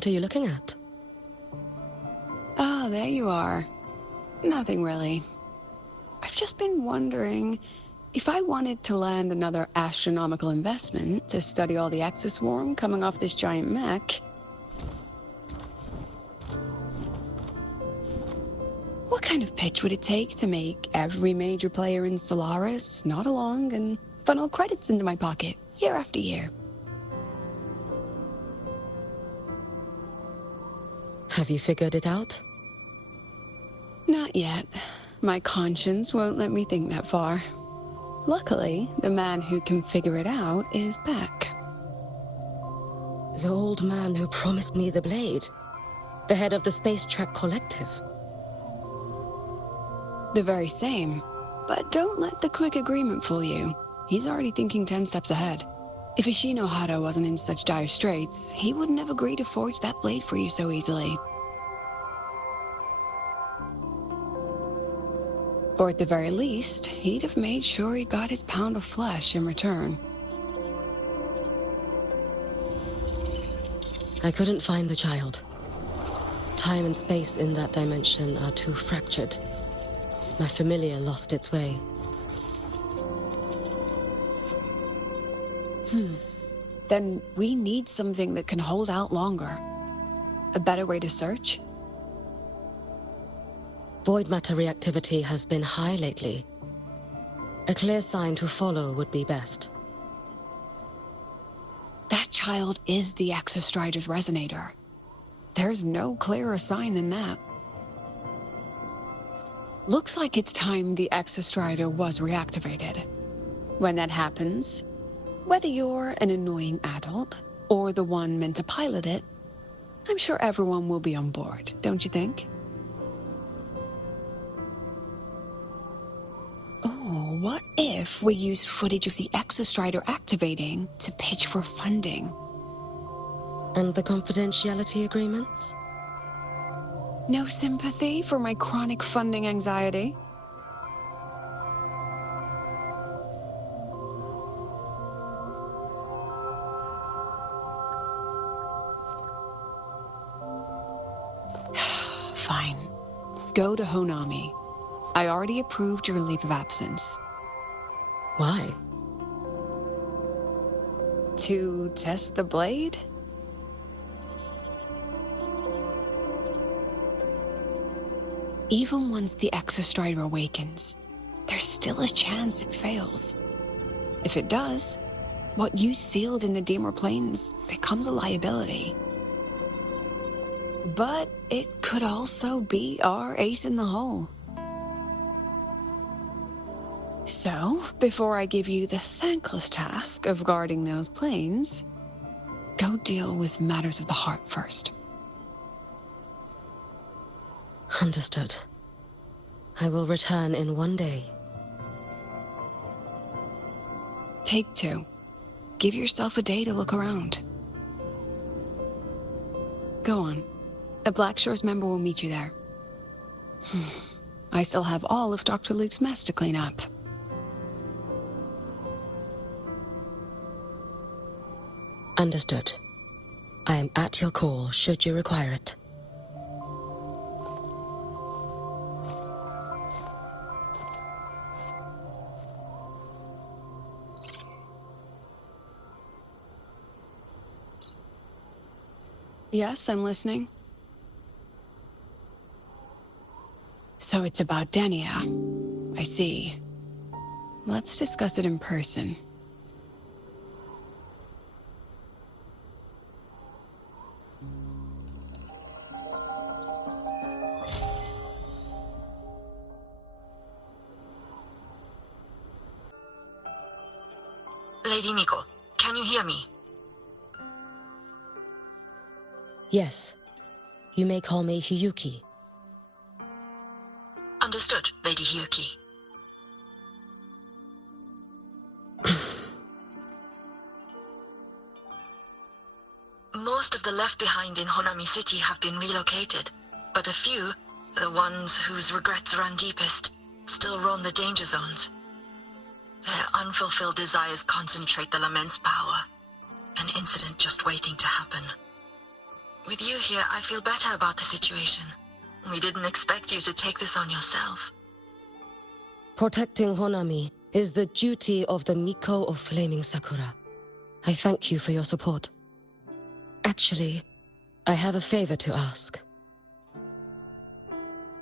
What are you looking at? Ah, there you are. Nothing really. I've just been wondering, if I wanted to land another astronomical investment to study all the exoswarm coming off this giant mech, what kind of pitch would it take to make every major player in Solaris nod along and funnel credits into my pocket year after year? Have you figured it out? Not yet. My conscience won't let me think that far. Luckily, the man who can figure it out is back. The old man who promised me the blade. The head of the Space Trek Collective. The very same. But don't let the quick agreement fool you. He's already thinking 10 steps ahead. If Ishino Hado wasn't in such dire straits, he wouldn't have agreed to forge that blade for you so easily. Or at the very least, he'd have made sure he got his pound of flesh in return. I couldn't find the child. Time and space in that dimension are too fractured. My familiar lost its way. Then we need something that can hold out longer. A better way to search? Void matter reactivity has been high lately. A clear sign to follow would be best. That child is the Exostrider's resonator. There's no clearer sign than that. Looks like it's time the Exostrider was reactivated. When that happens, whether you're an annoying adult or the one meant to pilot it, I'm sure everyone will be on board, don't you think? Oh, what if we used footage of the Exostrider activating to pitch for funding? And the confidentiality agreements? No sympathy for my chronic funding anxiety? Fine. Go to Honami. I already approved your leave of absence. Why? To test the blade? Even once the Exostrider awakens, there's still a chance it fails. If it does, what you sealed in the Deemer Plains becomes a liability. But it could also be our ace in the hole. So, before I give you the thankless task of guarding those planes, go deal with matters of the heart first. Understood. I will return in one day. Take 2. Give yourself a day to look around. Go on. A Black Shores member will meet you there. I still have all of Dr. Luke's mess to clean up. Understood. I am at your call should you require it. Yes, I'm listening. So it's about Denia. I see. Let's discuss it in person. Lady Miko, can you hear me? Yes. You may call me Hiyuki. Understood, Lady Hiyuki. Most of the left behind in Honami City have been relocated, but a few, the ones whose regrets run deepest, still roam the danger zones. Their unfulfilled desires concentrate the Lament's power, an incident just waiting to happen. With you here, I feel better about the situation. We didn't expect you to take this on yourself. Protecting Honami is the duty of the Miko of Flaming Sakura. I thank you for your support. Actually, I have a favor to ask.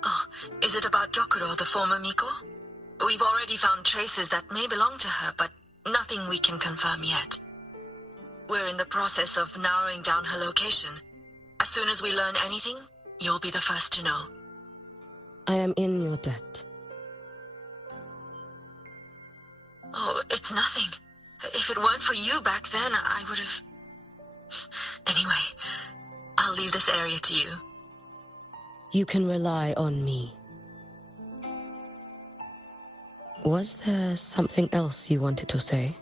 Oh, is it about Gyokuro, the former Miko? We've already found traces that may belong to her, but nothing we can confirm yet. We're in the process of narrowing down her location. As soon as we learn anything, you'll be the first to know. I am in your debt. Oh, it's nothing. If it weren't for you back then, I would have... Anyway, I'll leave this area to you. You can rely on me. Was there something else you wanted to say?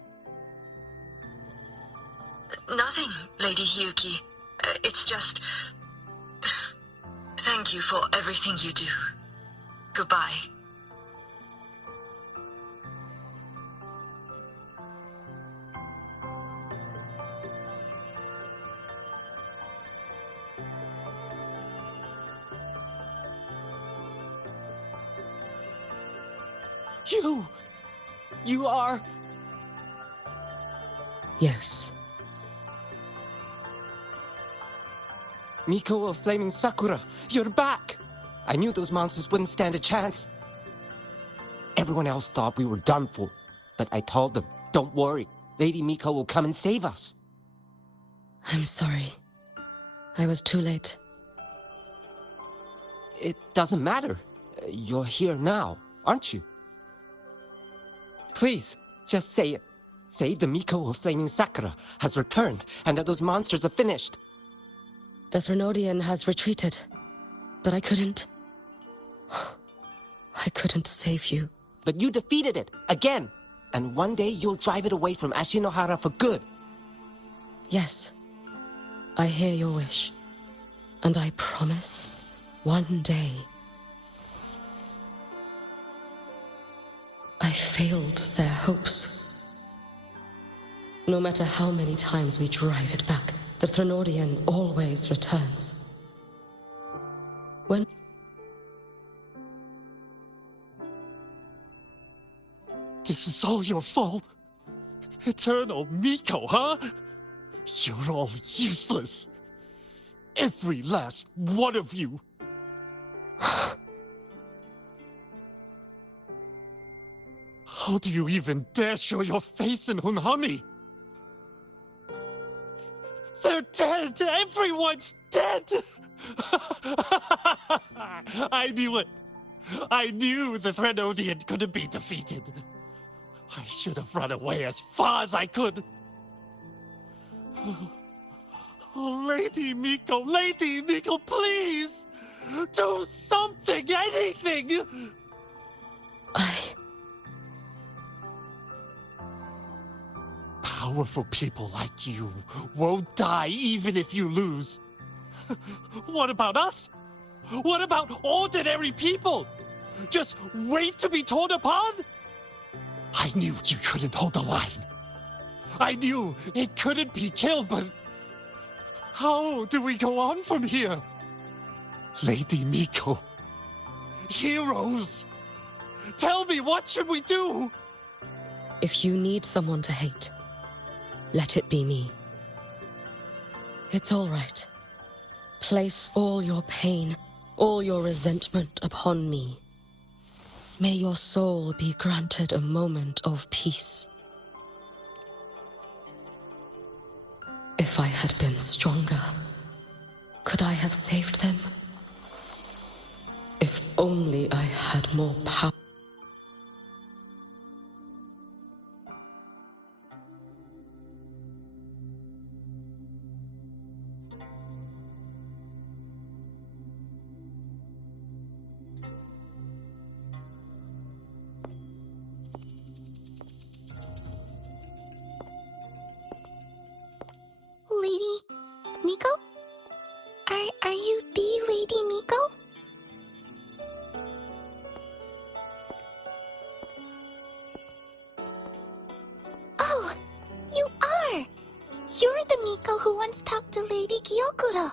Nothing, Lady Hiyuki. It's just... Thank you for everything you do. Goodbye. You are... Yes. Miko of Flaming Sakura, you're back! I knew those monsters wouldn't stand a chance. Everyone else thought we were done for, but I told them, don't worry, Lady Miko will come and save us. I'm sorry. I was too late. It doesn't matter. You're here now, aren't you? Please, just say it. Say the Miko of Flaming Sakura has returned and that those monsters are finished. The Threnodian has retreated, but I couldn't. I couldn't save you. But you defeated it, again. And one day you'll drive it away from Ashinohara for good. Yes, I hear your wish. And I promise, one day... I failed their hopes. No matter how many times we drive it back, the Threnodian always returns. When... This is all your fault. Eternal Miko, huh? You're all useless. Every last one of you. How do you even dare show your face in Hunhami? They're dead! Everyone's dead! I knew it. I knew the Threnodian couldn't be defeated. I should have run away as far as I could. Oh, Lady Miko, please! Do something, anything! Powerful people like you won't die even if you lose. What about us? What about ordinary people? Just wait to be torn apart? I knew you couldn't hold the line. I knew it couldn't be killed, but how do we go on from here? Lady Miko, heroes, tell me, what should we do? If you need someone to hate, let it be me. It's all right. Place all your pain, all your resentment upon me. May your soul be granted a moment of peace. If I had been stronger, could I have saved them? If only I had more power. Lady Miko? Are you the Lady Miko? Oh, you are! You're the Miko who once talked to Lady Gyokuro.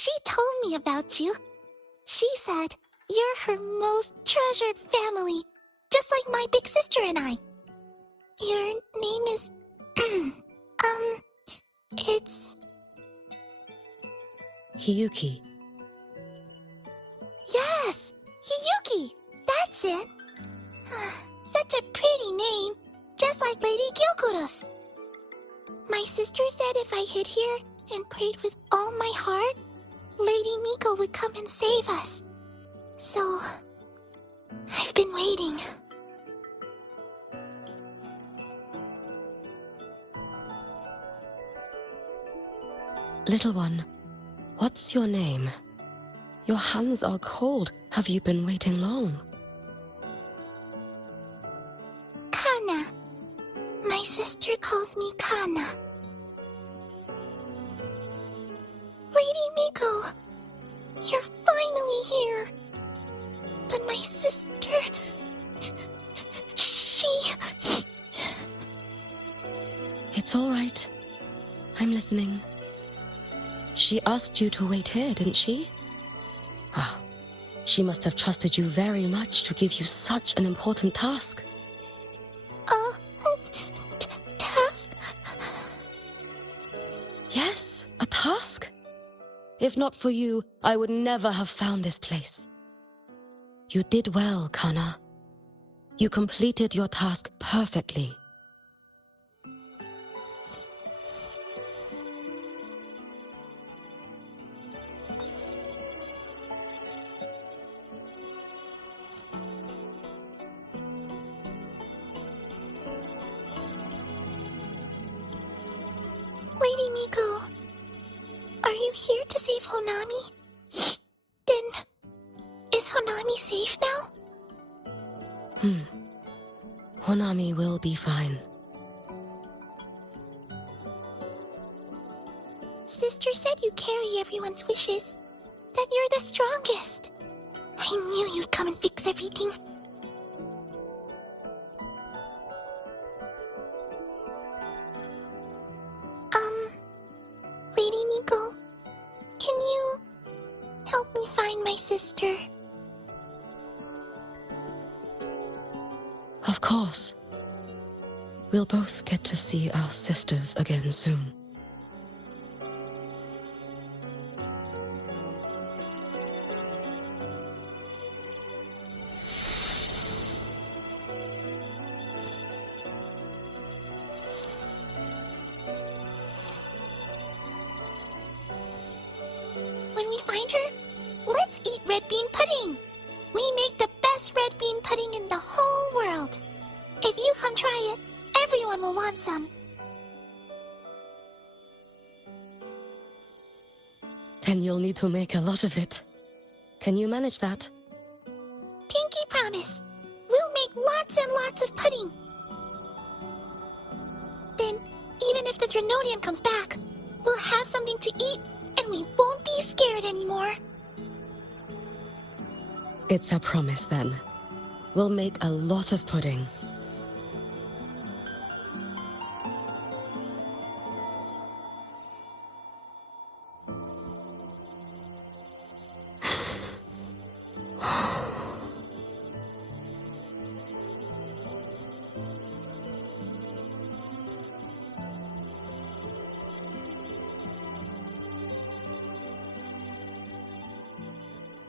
She told me about you. She said you're her most treasured family, just like my big sister and I. Your name is... it's... Hiyuki. Yes! Hiyuki! That's it! Such a pretty name, just like Lady Gyokuro's. My sister said if I hid here and prayed with all my heart, Lady Miko would come and save us. So, I've been waiting. Little one, what's your name? Your hands are cold. Have you been waiting long? Kana. My sister calls me Kana. Lady Miko, you're finally here. But my sister... she... It's all right. I'm listening. She asked you to wait here, didn't she? Ah, she must have trusted you very much to give you such an important task. Task? Yes, a task. If not for you, I would never have found this place. You did well, Kana. You completed your task perfectly. Lady Miko, are you here to save Honami? Then, is Honami safe now? Honami will be fine. Sister said you carry everyone's wishes, that you're the strongest. I knew you'd come and fix everything. Lady Miko, can you help me find my sister? Of course. We'll both get to see our sisters again soon. When we find her, let's eat red bean pudding. We make the best red bean pudding in the whole world. If you come try it, everyone will want some. Then you'll need to make a lot of it. Can you manage that? Pinky promise. We'll make lots and lots of pudding. Then, even if the Drenodian comes back, we'll have something to eat and we won't be scared anymore. It's a promise then. We'll make a lot of pudding.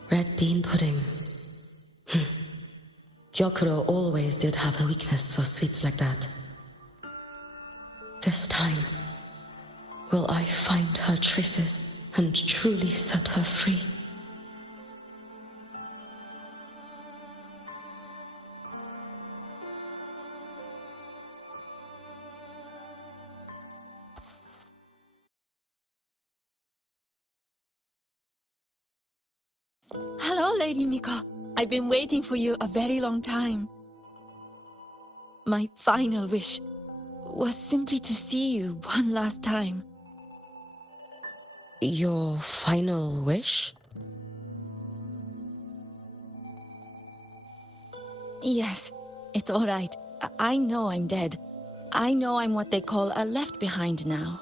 Red bean pudding. Gyokuro always did have a weakness for sweets like that. This time, will I find her traces and truly set her free? Hello, Lady Miko. I've been waiting for you a very long time. My final wish was simply to see you one last time. Your final wish? Yes, it's all right. I know I'm dead. I know I'm what they call a left behind now.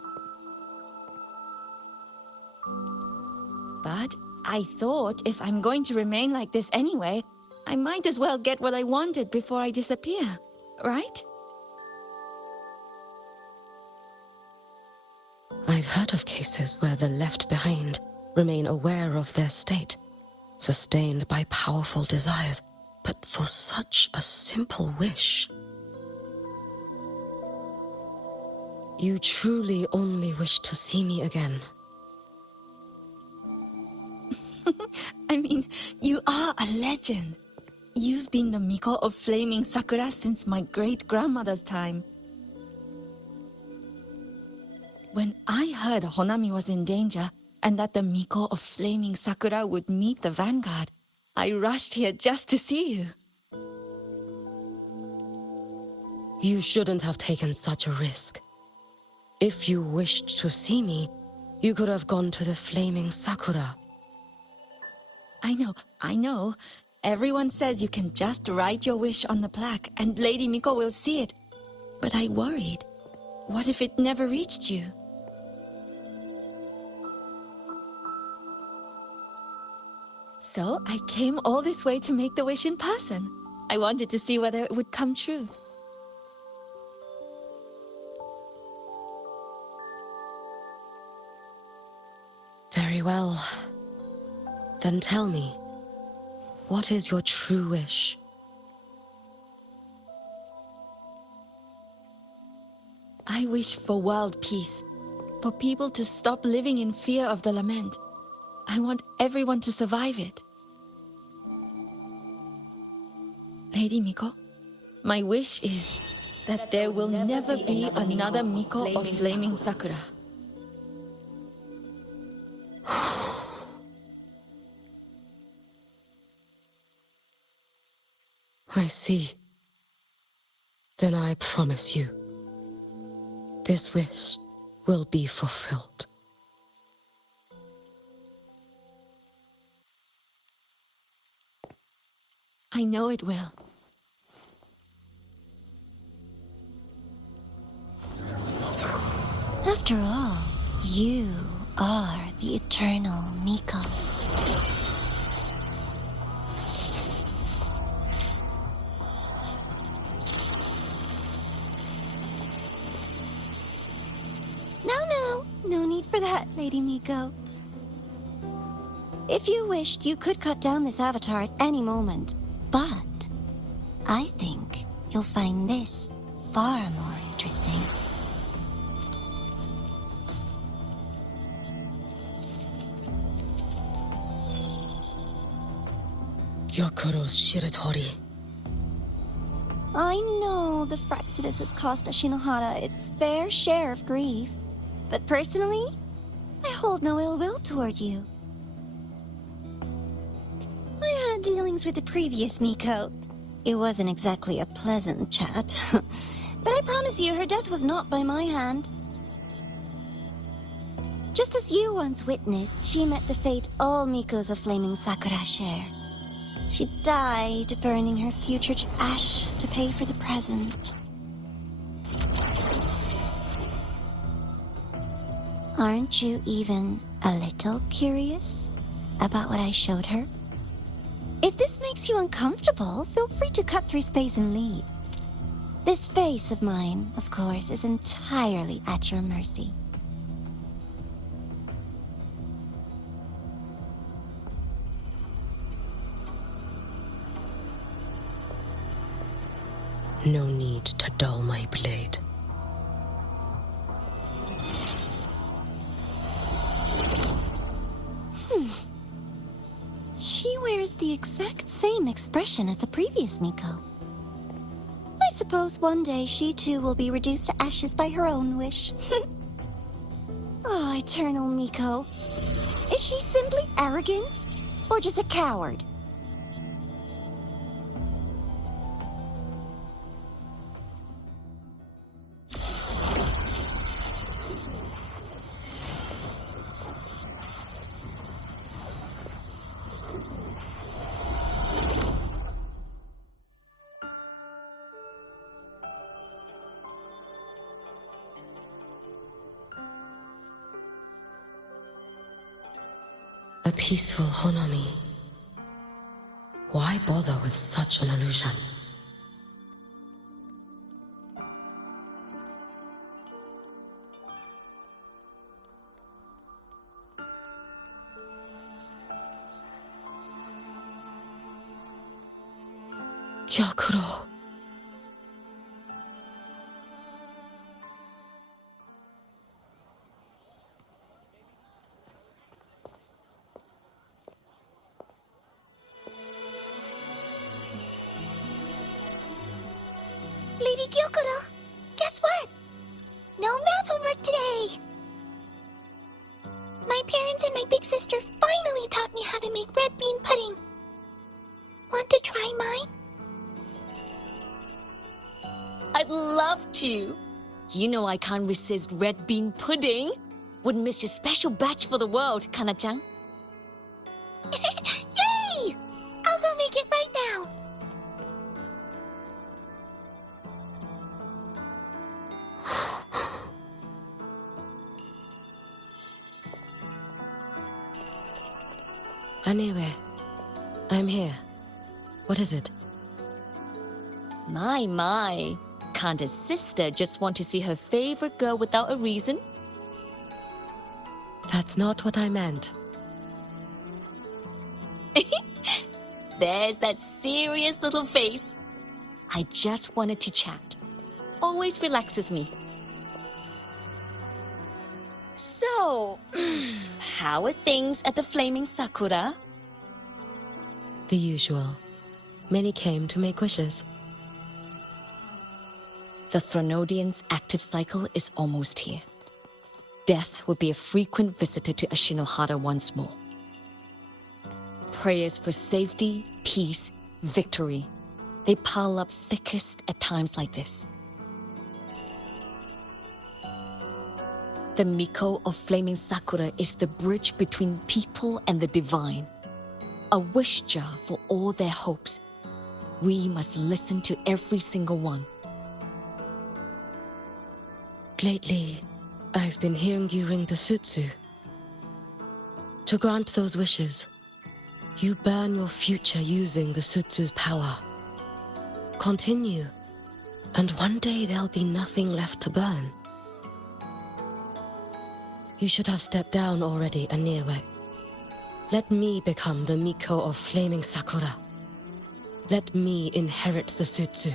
I thought if I'm going to remain like this anyway, I might as well get what I wanted before I disappear, right? I've heard of cases where the left behind remain aware of their state, sustained by powerful desires, but for such a simple wish. You truly only wish to see me again. I mean, you are a legend. You've been the Miko of Flaming Sakura since my great-grandmother's time. When I heard Honami was in danger and that the Miko of Flaming Sakura would meet the vanguard, I rushed here just to see you. You shouldn't have taken such a risk. If you wished to see me, you could have gone to the Flaming Sakura. I know. Everyone says you can just write your wish on the plaque and Lady Miko will see it. But I worried. What if it never reached you? So I came all this way to make the wish in person. I wanted to see whether it would come true. Very well. Then tell me, what is your true wish? I wish for world peace, for people to stop living in fear of the lament. I want everyone to survive it. Lady Miko, my wish is that there will never be another Miko of Flaming Sakura. I see. Then I promise you, this wish will be fulfilled. I know it will. After all, you are the eternal Miko. No need for that, Lady Miko. If you wished, you could cut down this avatar at any moment. But I think you'll find this far more interesting. Gyokuro's Shiratori. I know the Fractidus has cost Ashinohara its fair share of grief. But personally, I hold no ill will toward you. I had dealings with the previous Miko. It wasn't exactly a pleasant chat. But I promise you, her death was not by my hand. Just as you once witnessed, she met the fate all Mikos of Flaming Sakura share. She died, burning her future to ash to pay for the present. Aren't you even a little curious about what I showed her? If this makes you uncomfortable, feel free to cut through space and leave. This face of mine, of course, is entirely at your mercy. No need to dull my blade. She wears the exact same expression as the previous Miko. I suppose one day she too will be reduced to ashes by her own wish. Oh, eternal Miko. Is she simply arrogant? Or just a coward? A peaceful Honami. Why bother with such an illusion? Gyakuro. Lady Gyokuro, guess what? No math homework today! My parents and my big sister finally taught me how to make red bean pudding. Want to try mine? I'd love to. You know I can't resist red bean pudding. Wouldn't miss your special batch for the world, Kana-chan. Yay! I'll go make it right now. Anyway, I'm here. What is it? My. Can't a sister just want to see her favorite girl without a reason? That's not what I meant. There's that serious little face. I just wanted to chat. Always relaxes me. So, how are things at the Flaming Sakura? The usual. Many came to make wishes. The Thronodian's active cycle is almost here. Death will be a frequent visitor to Ashinohara once more. Prayers for safety, peace, victory. They pile up thickest at times like this. The Miko of Flaming Sakura is the bridge between people and the divine. A wish jar for all their hopes. We must listen to every single one. Lately, I've been hearing you ring the sutsu. To grant those wishes, you burn your future using the sutsu's power. Continue, and one day there'll be nothing left to burn. You should have stepped down already, Aniwe. Let me become the Miko of Flaming Sakura. Let me inherit the sutsu.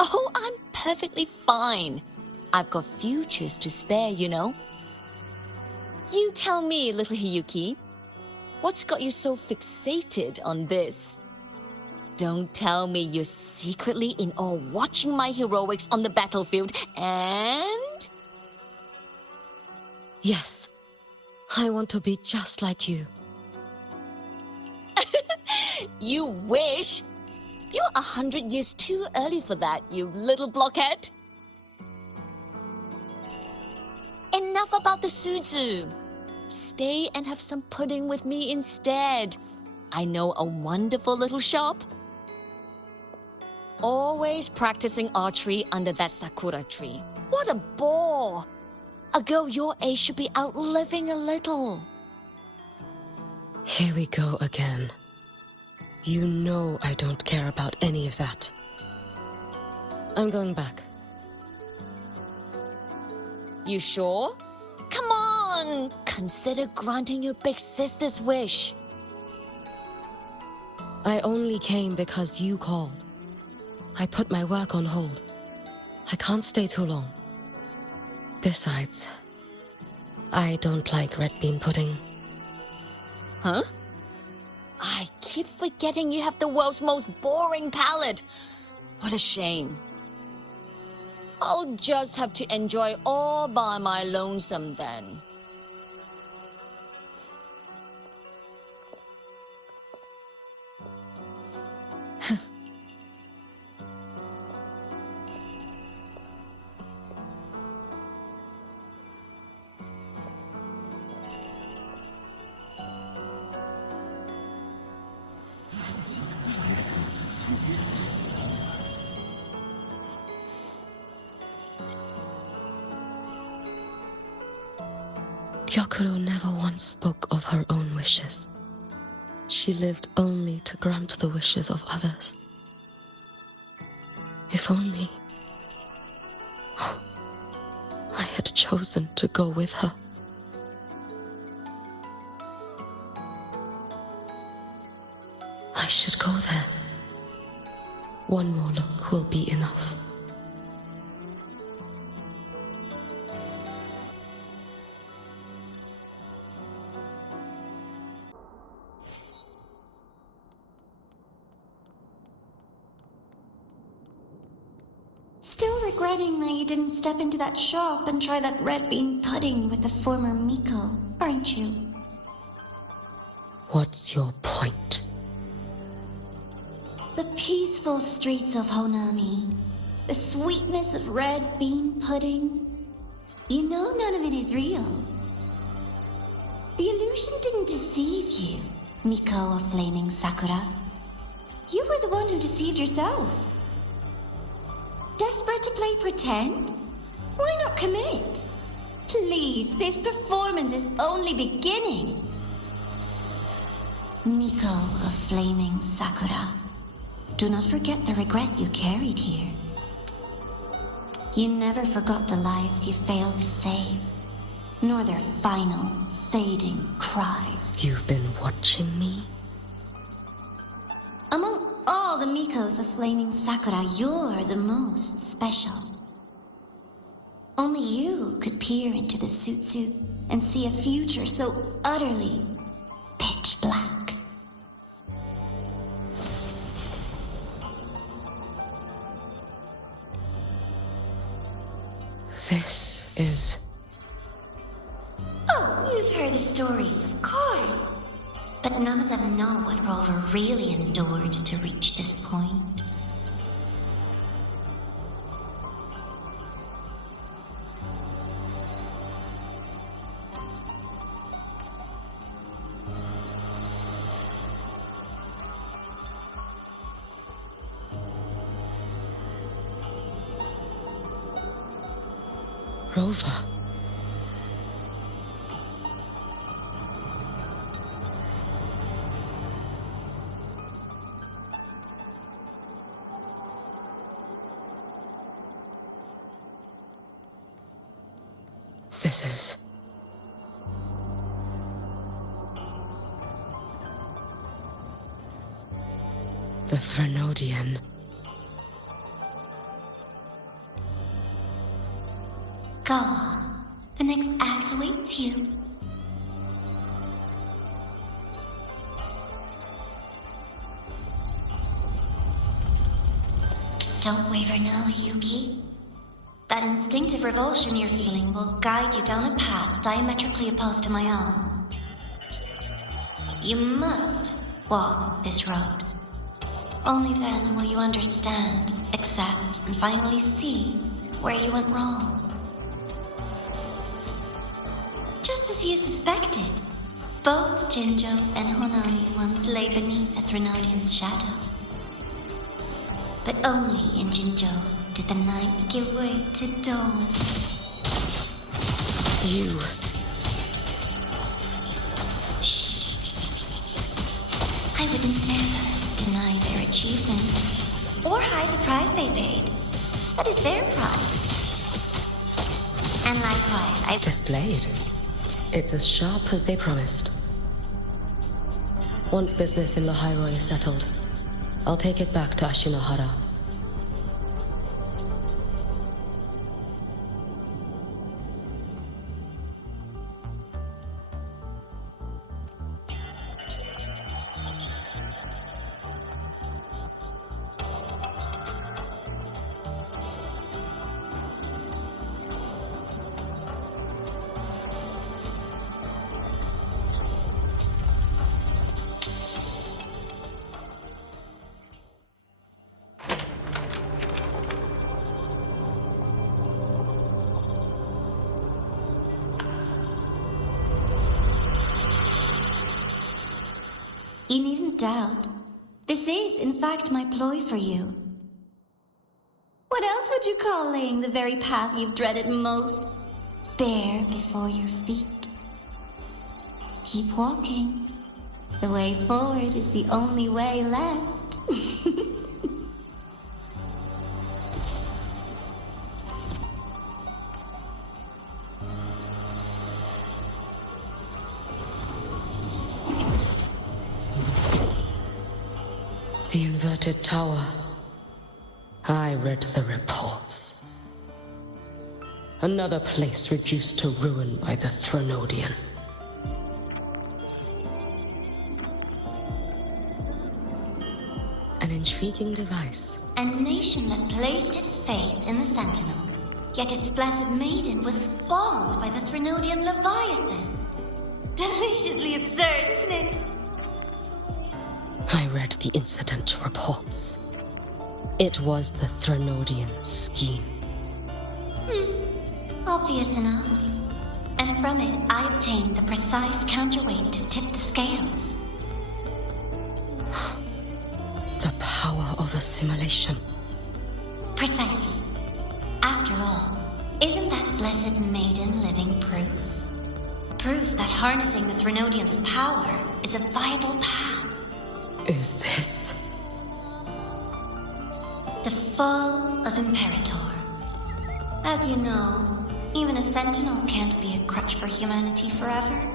Oh, I'm perfectly fine. I've got futures to spare, you know. You tell me, little Hiyuki, what's got you so fixated on this? Don't tell me you're secretly in awe watching my heroics on the battlefield and... Yes, I want to be just like you. You wish? You're 100 years too early for that, you little blockhead. Enough about the sutsu. Stay and have some pudding with me instead. I know a wonderful little shop. Always practicing archery under that sakura tree. What a bore! A girl your age should be out living a little. Here we go again. You know I don't care about any of that. I'm going back. You sure? Come on! Consider granting your big sister's wish. I only came because you called. I put my work on hold. I can't stay too long. Besides, I don't like red bean pudding. Huh? I keep forgetting you have the world's most boring palate. What a shame. I'll just have to enjoy all by my lonesome then. Gyokuro never once spoke of her own wishes. She lived only to grant the wishes of others. If only I had chosen to go with her. I should go there. One more look will be enough. Still regretting that you didn't step into that shop and try that red bean pudding with the former Miko, aren't you? What's your point? The peaceful streets of Honami, the sweetness of red bean pudding. You know none of it is real. The illusion didn't deceive you, Miko of Flaming Sakura. You were the one who deceived yourself. Desperate to play pretend? Why not commit? Please, this performance is only beginning. Miko of Flaming Sakura, do not forget the regret you carried here. You never forgot the lives you failed to save, nor their final, fading cries. You've been watching me? Among all the Mikos of Flaming Sakura, you're the most special. Only you could peer into the Sutsu and see a future so utterly pitch black. This is... Oh, you've heard the stories, of course. But none of them know what Rover really endured to reach this point. Rover. This is... the Threnodian. Go on. The next act awaits you. Don't waver now, Hiyuki. That instinctive revulsion you're feeling will guide you down a path diametrically opposed to my own. You must walk this road. Only then will you understand, accept, and finally see where you went wrong. Just as you suspected, both Jinjo and Honami once lay beneath the Threnodian's shadow. But only in Jinjo did the night give way to dawn. You... Shh. I would never deny their achievements or hide the price they paid. That is their pride. And likewise, This blade. It's as sharp as they promised. Once business in Lahai-Roi is settled, I'll take it back to Ashinohara. You needn't doubt. This is, in fact, my ploy for you. What else would you call laying the very path you've dreaded most bare before your feet? Keep walking. The way forward is the only way left. The inverted tower. I read the reports. Another place reduced to ruin by the Threnodian. An intriguing device. A nation that placed its faith in the Sentinel, yet its blessed maiden was spawned by the Threnodian Leviathan. Deliciously absurd, isn't it? I read the incident reports. It was the Threnodian scheme. Obvious enough. And from it, I obtained the precise counterweight to tip the scales. The power of assimilation. Precisely. After all, isn't that blessed maiden living proof? Proof that harnessing the Threnodian's power is a viable path. Is this The fall of Imperator. As you know, even a sentinel can't be a crutch for humanity forever.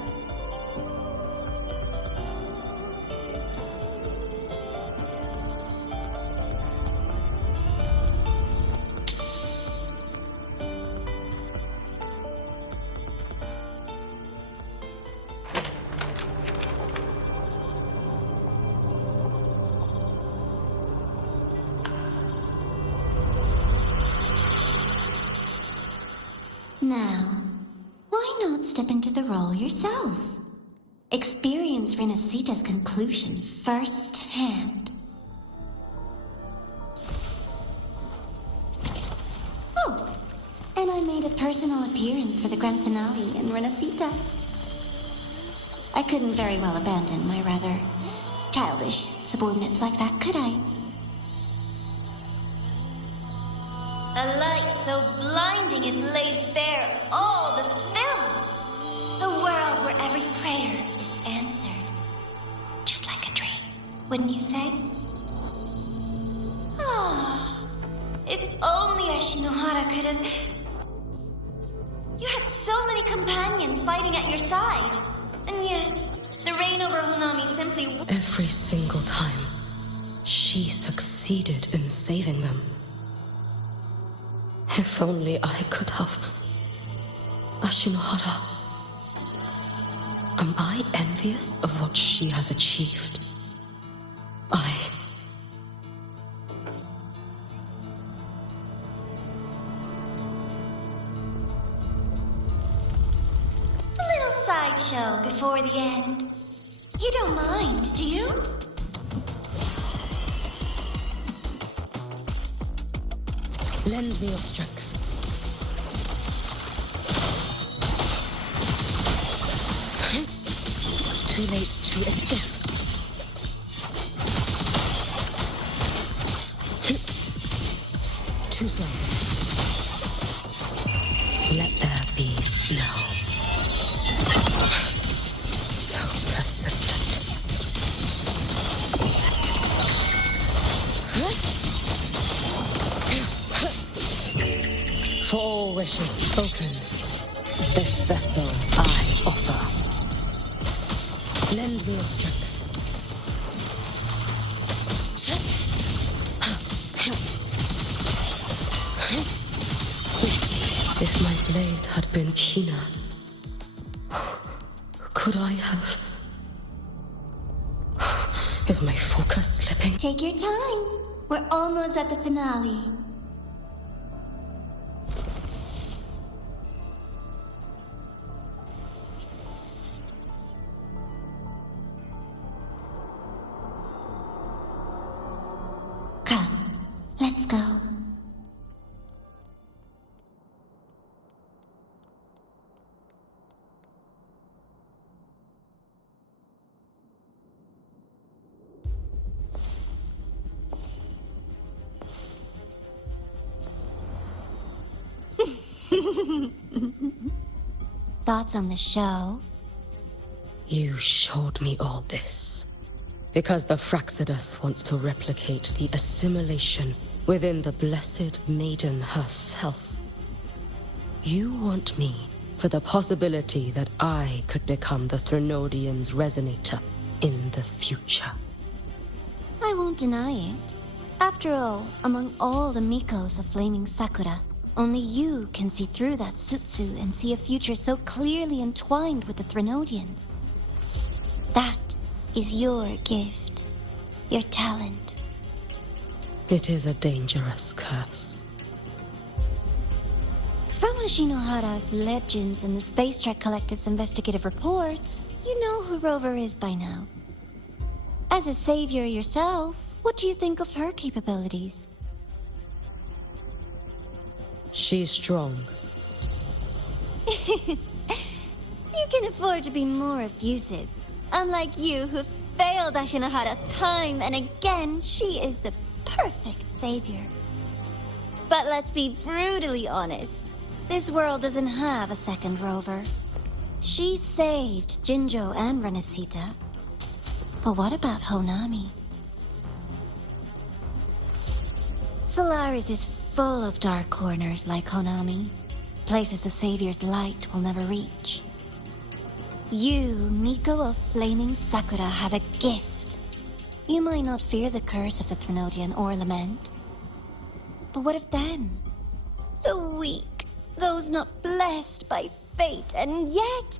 Now, why not step into the role yourself? Experience Renacita's conclusion firsthand. Oh, and I made a personal appearance for the grand finale in Renacita. I couldn't very well abandon my rather childish subordinates like that, could I? A light so blinding it lays bare all the film. A world where every prayer is answered. Just like a dream, wouldn't you say? Ah, if only Ashinohara could have... You had so many companions fighting at your side. And yet, the reign over Honami simply... every single time she succeeded in saving them? If only I could have. Ashinohara. Am I envious of what she has achieved? A little sideshow before the end. You don't mind, do you? Lend me your strength. Too late to escape. Too slow. Let there be snow. So persistent. For all wishes spoken, this vessel I offer. Lend me your strength. If my blade had been keener, could I have... Is my focus slipping? Take your time. We're almost at the finale. Come, let's go. Thoughts on the show? You showed me all this because the Fraxidus wants to replicate the assimilation within the blessed maiden herself. You want me for the possibility that I could become the Threnodian's resonator in the future. I won't deny it. After all, among all the Mikos of Flaming Sakura, only you can see through that Sutsu and see a future so clearly entwined with the Threnodians. That is your gift, your talent. It is a dangerous curse. From Ashinohara's legends and the Space Trek Collective's investigative reports, you know who Rover is by now. As a savior yourself, what do you think of her capabilities? She's strong. You can afford to be more effusive. Unlike you, who failed Ashinohara time and again, she is the perfect savior. But let's be brutally honest. This world doesn't have a second Rover. She saved Jinjo and Renesita. But what about Honami? Solaris is full of dark corners like Honami, places the Savior's light will never reach. You, Miko of Flaming Sakura, have a gift. You might not fear the curse of the Threnodian or lament. But what of them? The weak, those not blessed by fate, and yet,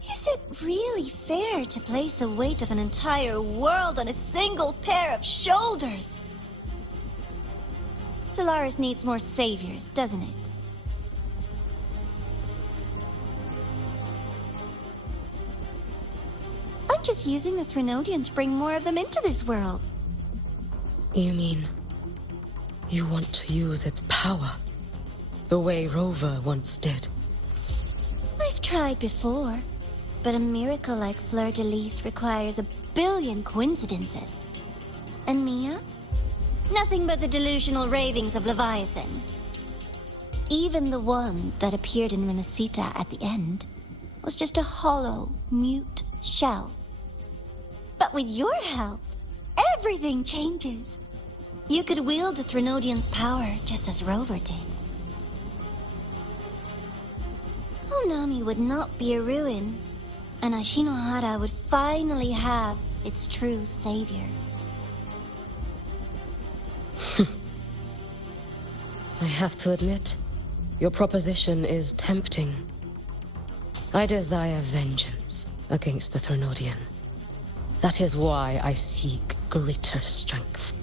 is it really fair to place the weight of an entire world on a single pair of shoulders? Solaris needs more saviors, doesn't it? I'm just using the Threnodian to bring more of them into this world. You mean you want to use its power the way Rover once did? I've tried before, but a miracle like Fleur-de-Lis requires a billion coincidences. And Mia? Nothing but the delusional ravings of Leviathan. Even the one that appeared in Renesita at the end was just a hollow, mute shell. But with your help, everything changes. You could wield the Threnodian's power just as Rover did. Honami would not be a ruin, and Ashinohara would finally have its true savior. I have to admit, your proposition is tempting. I desire vengeance against the Threnodian. That is why I seek greater strength.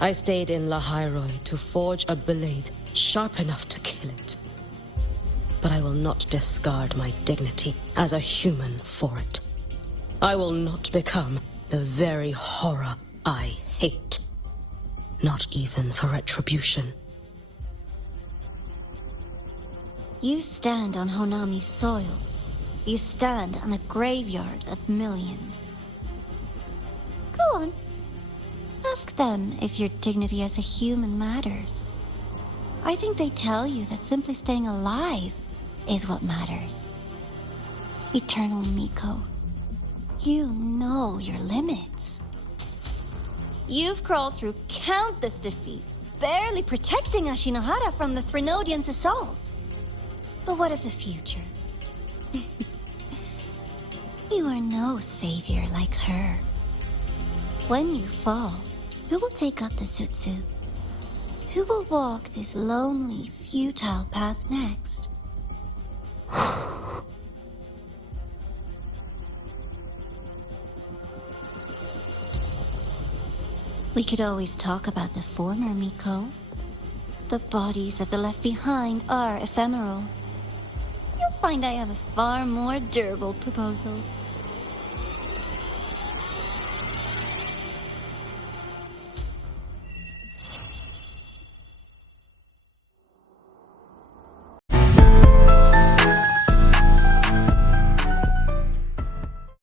I stayed in Lahai-Roi to forge a blade sharp enough to kill it. But I will not discard my dignity as a human for it. I will not become the very horror I hate. Not even for retribution. You stand on Honami's soil. You stand on a graveyard of millions. Go on. Ask them if your dignity as a human matters. I think they tell you that simply staying alive is what matters. Eternal Miko, you know your limits. You've crawled through countless defeats, barely protecting Ashinohara from the Threnodian's assault. But what of the future? You are no savior like her. When you fall, who will take up the Sutsu? Who will walk this lonely, futile path next? We could always talk about the former, Miko. The bodies of the left behind are ephemeral. You'll find I have a far more durable proposal.